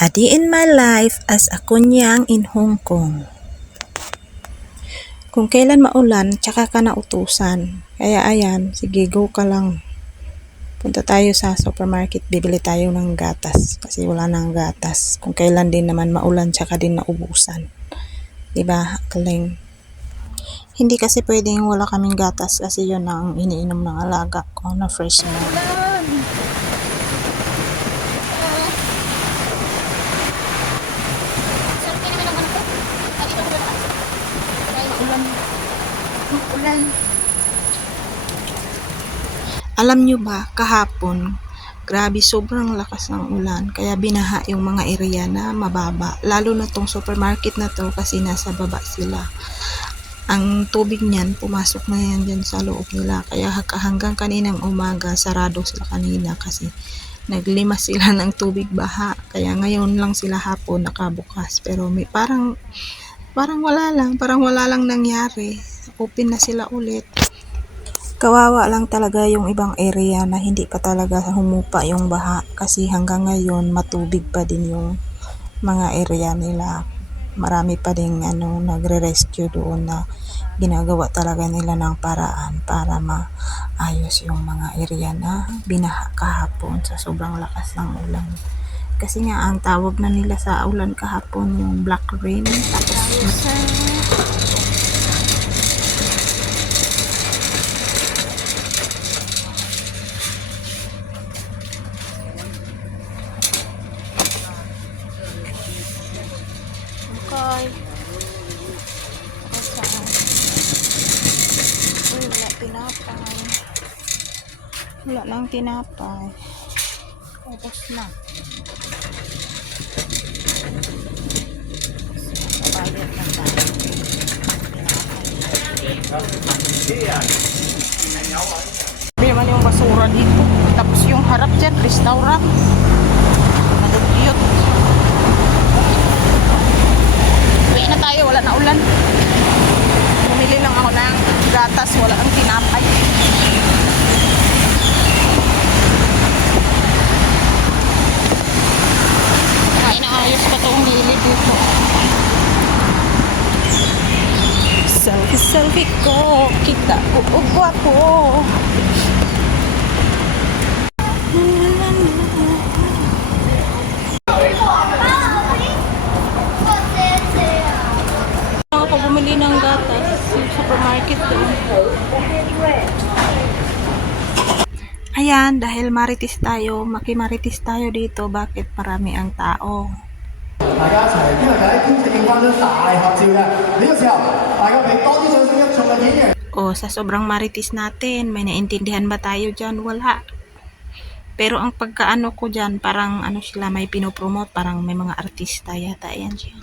A Day in My Life as a Kunyang in Hong Kong. Kung kailan maulan, tsaka ka nautusan. Kaya ayan, sige go ka lang. Punta tayo sa supermarket, bibili tayo ng gatas. Kasi wala nang gatas. Kung kailan din naman maulan, tsaka din naubusan. Diba? Galing. Hindi kasi pwedeng wala kaming gatas kasi yun ang iniinom ng alaga ko na fresh na. Alam nyo ba, kahapon, grabe sobrang lakas ng ulan, kaya binaha yung mga area na mababa. Lalo na tong supermarket na to kasi nasa baba sila. Ang tubig niyan, pumasok na yan dyan sa loob nila. Kaya hanggang kaninang umaga, sarado sila kanina kasi naglimas sila ng tubig baha. Kaya ngayon lang sila hapon nakabukas. Pero may parang wala lang nangyari. Open na sila ulit. Kawawa lang talaga yung ibang area na hindi pa talaga humupa yung baha kasi hanggang ngayon matubig pa din yung mga area nila. Marami pa ding nagre-rescue doon na ginagawa talaga nila ng paraan para maayos yung mga area na binaha kahapon sa sobrang lakas ng ulan. Kasi nga ang tawag na nila sa ulan kahapon yung black rain. Tapos wala nang tinapay. Ubos na. Bayad na tayo. Sabi naman yung basura dito. Tapos yung harap dyan, restaurant. Madugyot. Uwi na tayo, wala na ulan. Bumili lang ako ng gatas, wala ang tinapay. Inaayos pa itong gilid dito. Selfie ko, kita ko, gwapo. Ako bumili ng gatas sa supermarket doon. Ayan, dahil marites tayo, makimarites tayo dito, bakit marami ang tao? O, sa sobrang marites natin, may naintindihan ba tayo dyan? Wala. Pero ang pagkaano ko dyan, parang sila may pinopromote, parang may mga artista yata, yan siya.